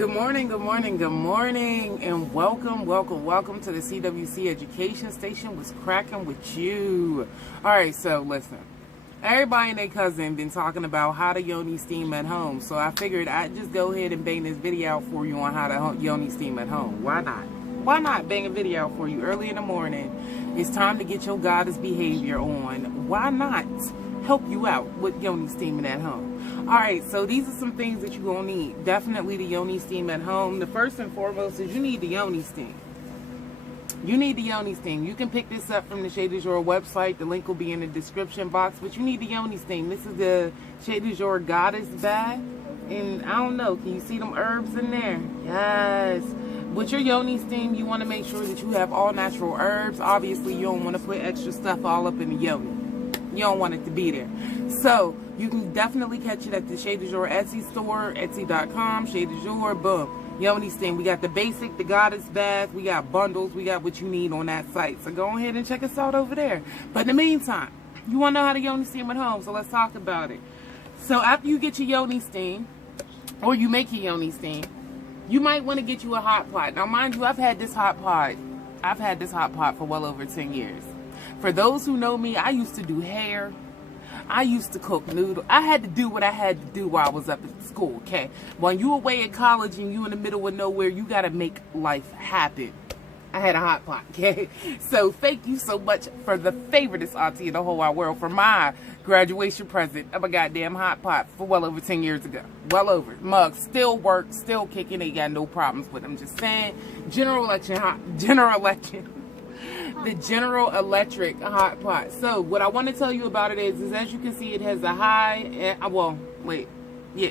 Good morning, good morning, good morning, and welcome to the CWC Education Station. What's cracking with you? Alright, so listen. Everybody and their cousin been talking about how to Yoni steam at home, so I figured I'd just go ahead and bang this video out for you on how to Yoni steam at home. Why not? Why not bang a video out for you early in the morning? It's time to get your goddess behavior on. Why not help you out with Yoni steaming at home? Alright, so these are some things that you're going to need. Definitely the Yoni steam at home. The first and foremost is you need the Yoni steam. You need the Yoni steam. You can pick this up from the Chez du Jour website. The link will be in the description box. But you need the Yoni steam. This is the Chez du Jour Goddess Bath. And I don't know, can you see them herbs in there? Yes. With your Yoni steam, you want to make sure that you have all natural herbs. Obviously, you don't want to put extra stuff all up in the Yoni. You don't want it to be there. So you can definitely catch it at the Chez du Jour Etsy store, etsy.com, Chez du Jour, boom. Yoni steam. We got the basic, the goddess bath, we got bundles, we got what you need on that site. So go ahead and check us out over there. But in the meantime, you want to know how to Yoni steam at home, so let's talk about it. So after you get your Yoni steam, or you make your Yoni steam, you might want to get you a hot pot. Now mind you, I've had this hot pot for well over 10 years. For those who know me, I used to do hair. I used to cook noodles. I had to do what I had to do while I was up at school, okay? When you away at college and you in the middle of nowhere, you got to make life happen. I had a hot pot, okay? So thank you so much for the favoriteest auntie in the whole wide world for my graduation present of a goddamn hot pot for well over 10 years ago. Well over. Mug still works, still kicking. They got no problems with them. Just saying. General Electric hot pot. So what I want to tell you about it is as you can see, it has the high, it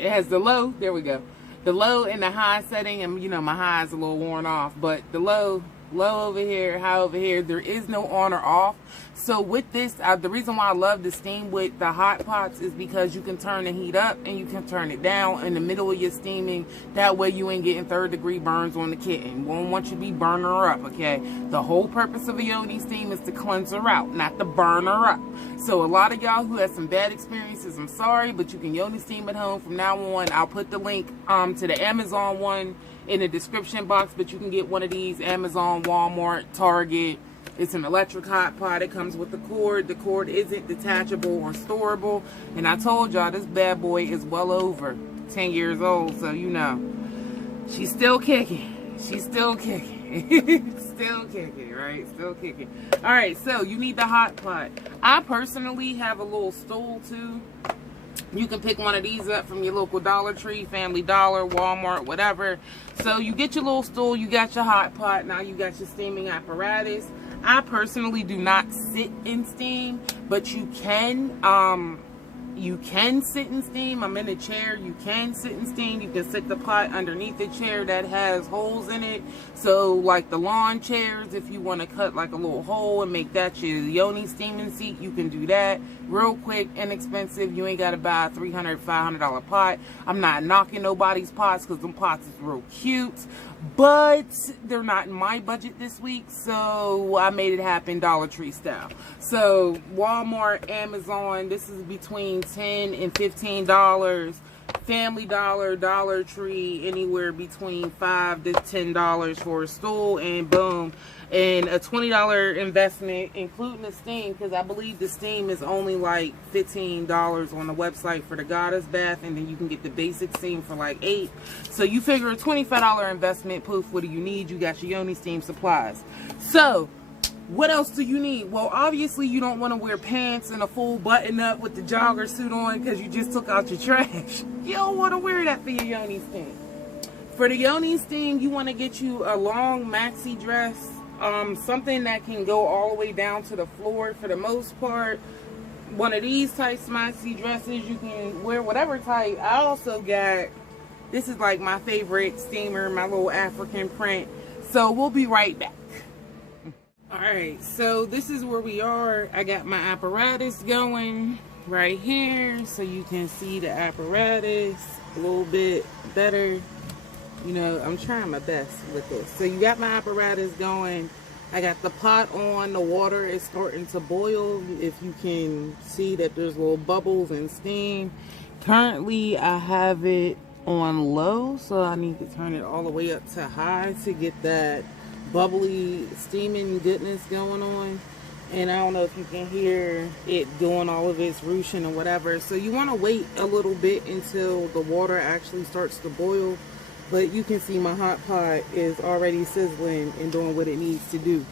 has the low, there we go, the low and the high setting, and you know my high is a little worn off, but the low over here, high over here, there is no on or off. So with this, the reason why I love the steam with the hot pots is because you can turn the heat up and you can turn it down in the middle of your steaming. That way you ain't getting third-degree burns on the kitten. Won't want you to be burning her up, okay? The whole purpose of a Yoni steam is to cleanse her out, not to burn her up. So a lot of y'all who had some bad experiences, I'm sorry, but you can Yoni steam at home from now on. I'll put the link to the Amazon one in the description box, but you can get one of these Amazon, Walmart, Target. It's an electric hot pot. It comes with the cord. The cord isn't detachable or storable. And I told y'all this bad boy is well over 10 years old, so you know she's still kicking. She's still kicking. Still kicking, right? Still kicking. All right, so you need the hot pot. I personally have a little stool too. You can pick one of these up from your local Dollar Tree, Family Dollar, Walmart, whatever. So you get your little stool, you got your hot pot, now you got your steaming apparatus. I personally do not sit in steam, but you can sit in steam. I'm in a chair. You can sit in steam. You can sit the pot underneath the chair that has holes in it. So like the lawn chairs, if you want to cut like a little hole and make that your Yoni steaming seat, you can do that. Real quick, inexpensive. You ain't got to buy a $300, $500 pot. I'm not knocking nobody's pots because them pots is real cute. But they're not in my budget this week, so I made it happen Dollar Tree style. So Walmart, Amazon, this is between $10 and $15. Family Dollar, Dollar Tree, anywhere between $5 to $10 for a stool, and boom. And a $20 investment, including the steam, because I believe the steam is only like $15 on the website for the goddess bath, and then you can get the basic steam for like $8. So you figure a $25 investment, poof, what do you need? You got your Yoni steam supplies. So what else do you need? Well, obviously you don't want to wear pants and a full button up with the jogger suit on because you just took out your trash. You don't want to wear that for your Yoni steam. For the Yoni steam, you want to get you a long maxi dress. Something that can go all the way down to the floor for the most part. One of these types maxi dresses, you can wear whatever type. I also got, this is like my favorite steamer, my little African print. So we'll be right back. Alright, so this is where we are. I got my apparatus going right here, so you can see the apparatus a little bit better. You know, I'm trying my best with this. So you got my apparatus going. I got the pot on. The water is starting to boil. If you can see that there's little bubbles and steam. Currently, I have it on low, so I need to turn it all the way up to high to get that bubbly steaming goodness going on. And I don't know if you can hear it doing all of its ruching or whatever. So you want to wait a little bit until the water actually starts to boil. But you can see my hot pot is already sizzling and doing what it needs to do.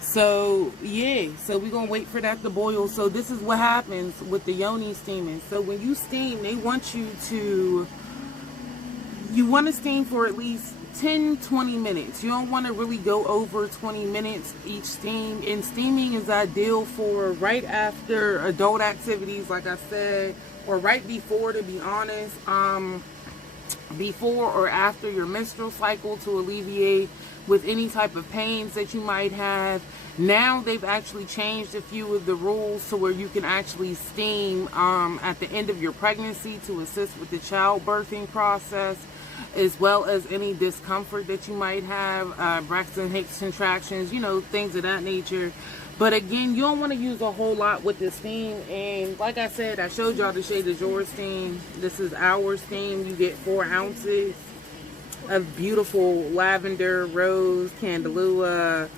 So yeah, so we're gonna wait for that to boil. So this is what happens with the Yoni steaming. So when you steam, they want you to steam for at least 10-20 minutes. You don't want to really go over 20 minutes each steam. And steaming is ideal for right after adult activities, like I said, or right before, to be honest, before or after your menstrual cycle, to alleviate with any type of pains that you might have. Now they've actually changed a few of the rules to where you can actually steam at the end of your pregnancy to assist with the childbirthing process, as well as any discomfort that you might have, Braxton Hicks contractions, you know, things of that nature. But again, you don't want to use a whole lot with the steam. And like I said, I showed y'all the Shade du Jour steam. This is our steam. You get 4 ounces of beautiful lavender, rose, candelilla,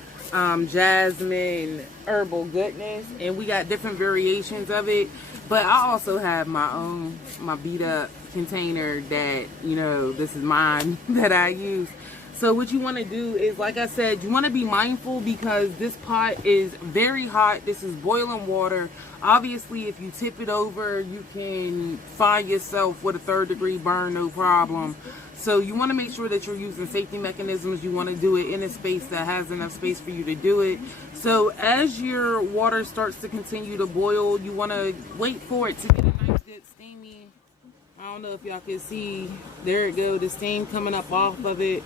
jasmine, herbal goodness. And we got different variations of it. But I also have my beat up container that, you know, this is mine that I use. So what you want to do is, like I said, you want to be mindful because this pot is very hot. This is boiling water. Obviously, if you tip it over, you can find yourself with a 3rd-degree burn, no problem. So you want to make sure that you're using safety mechanisms. You want to do it in a space that has enough space for you to do it. So as your water starts to continue to boil, you want to wait for it to get a nice good steamy. I don't know if y'all can see, there it go, the steam coming up off of it.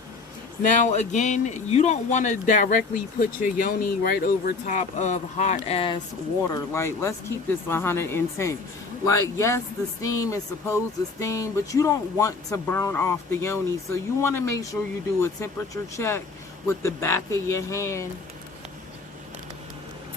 Now again, you don't want to directly put your Yoni right over top of hot ass water. Like, let's keep this 110. Like, yes, the steam is supposed to steam, but you don't want to burn off the Yoni. So you want to make sure you do a temperature check with the back of your hand.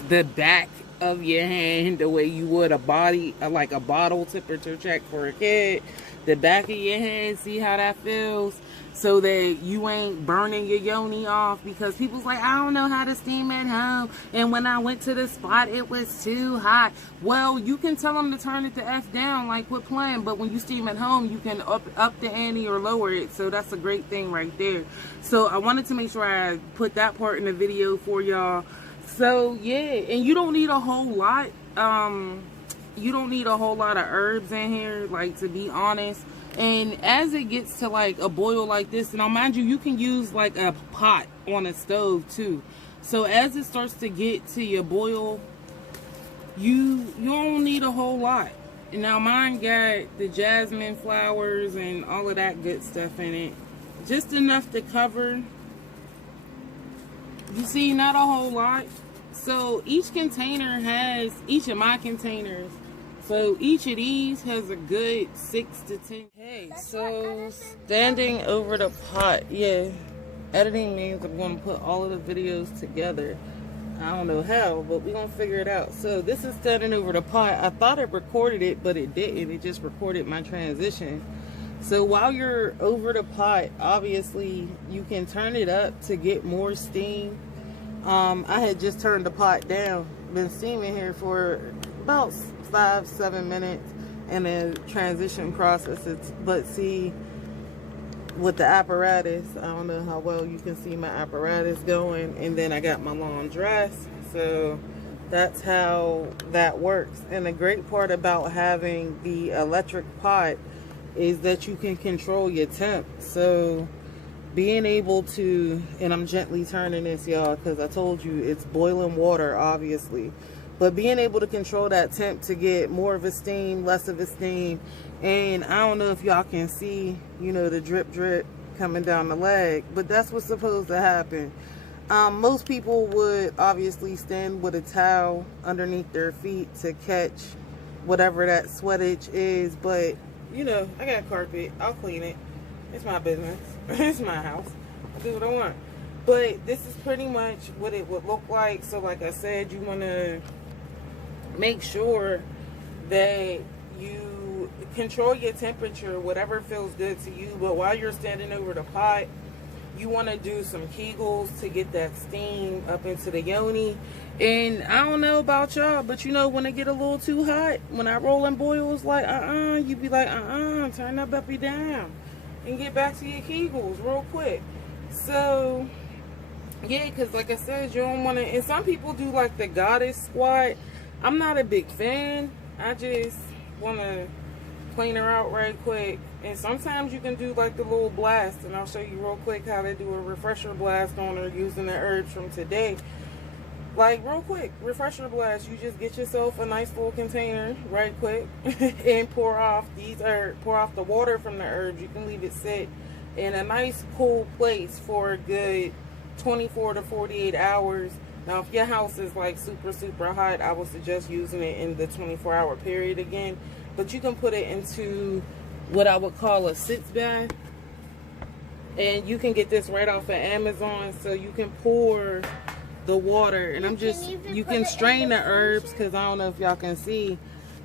The back of your hand, the way you would like a bottle temperature check for a kid. The back of your hand, see how that feels, so that you ain't burning your Yoni off. Because people's like, I don't know how to steam at home, and when I went to the spot it was too hot. Well, you can tell them to turn it to F down, like quit playing. But when you steam at home, you can up the ante or lower it. So that's a great thing right there. So I wanted to make sure I put that part in the video for y'all. So yeah, and you don't need a whole lot. You don't need a whole lot of herbs in here, like, to be honest. And as it gets to like a boil like this, now mind you, you can use like a pot on a stove too. So as it starts to get to your boil, you don't need a whole lot. And now mine got the jasmine flowers and all of that good stuff in it, just enough to cover. You see, not a whole lot. So each of my containers, so each of these has a good 6 to 10. Hey, so standing over the pot, yeah, editing means I'm going to put all of the videos together. I don't know how, but we're going to figure it out. So this is standing over the pot. I thought it recorded it, but it didn't. It just recorded my transition. So while you're over the pot, obviously you can turn it up to get more steam. I had just turned the pot down, been steaming here for about 5-7 minutes in the transition process. But see, with the apparatus, I don't know how well you can see my apparatus going, and then I got my laundress. So that's how that works. And the great part about having the electric pot is that you can control your temp. So being able to, and I'm gently turning this, y'all, because I told you it's boiling water, obviously. But being able to control that temp to get more of a steam, less of a steam. And I don't know if y'all can see, you know, the drip drip coming down the leg, but that's what's supposed to happen. Most people would obviously stand with a towel underneath their feet to catch whatever that sweatage is. But, you know, I got carpet. I'll clean it. It's my business. It's my house. I do what I want. But this is pretty much what it would look like. So like I said, you want to make sure that you control your temperature, whatever feels good to you. But while you're standing over the pot, you want to do some Kegels to get that steam up into the Yoni. And I don't know about y'all, but you know, when it get a little too hot, when I roll and boil, it's like, you be like, turn that puppy down and get back to your Kegels real quick. So, yeah, because like I said, you don't want to, and some people do like the goddess squat. I'm not a big fan. I just want to clean her out right quick. And sometimes you can do like the little blast, and I'll show you real quick how to do a refresher blast on her using the herbs from today. Like real quick, refresher blast. You just get yourself a nice full container right quick and pour off these herbs, pour off the water from the herbs. You can leave it sit in a nice cool place for a good 24 to 48 hours. Now if your house is like super hot, I would suggest using it in the 24-hour period again. But you can put it into what I would call a sitz bath, and you can get this right off of Amazon. So you can pour the water, and you can strain the herbs, because I don't know if y'all can see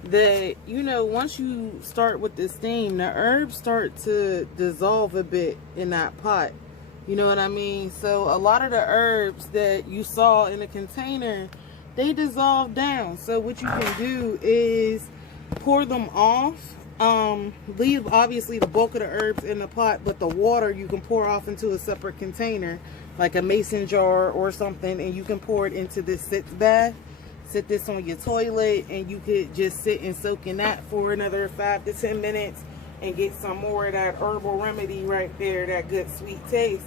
that, you know, once you start with the steam, the herbs start to dissolve a bit in that pot, you know what I mean? So a lot of the herbs that you saw in the container, they dissolve down. So what you can do is pour them off. Leave obviously the bulk of the herbs in the pot, but the water you can pour off into a separate container, like a mason jar or something, and you can pour it into this sitz bath. Sit this on your toilet, and you could just sit and soak in that for another 5 to 10 minutes and get some more of that herbal remedy right there, that good sweet taste.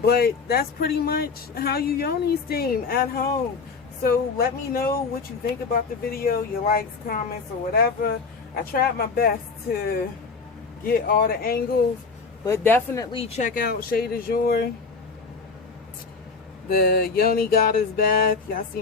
But that's pretty much how you Yoni steam at home. So let me know what you think about the video, your likes, comments, or whatever. I tried my best to get all the angles, but definitely check out Shea du Jour, the Yoni Goddess Bath. Y'all see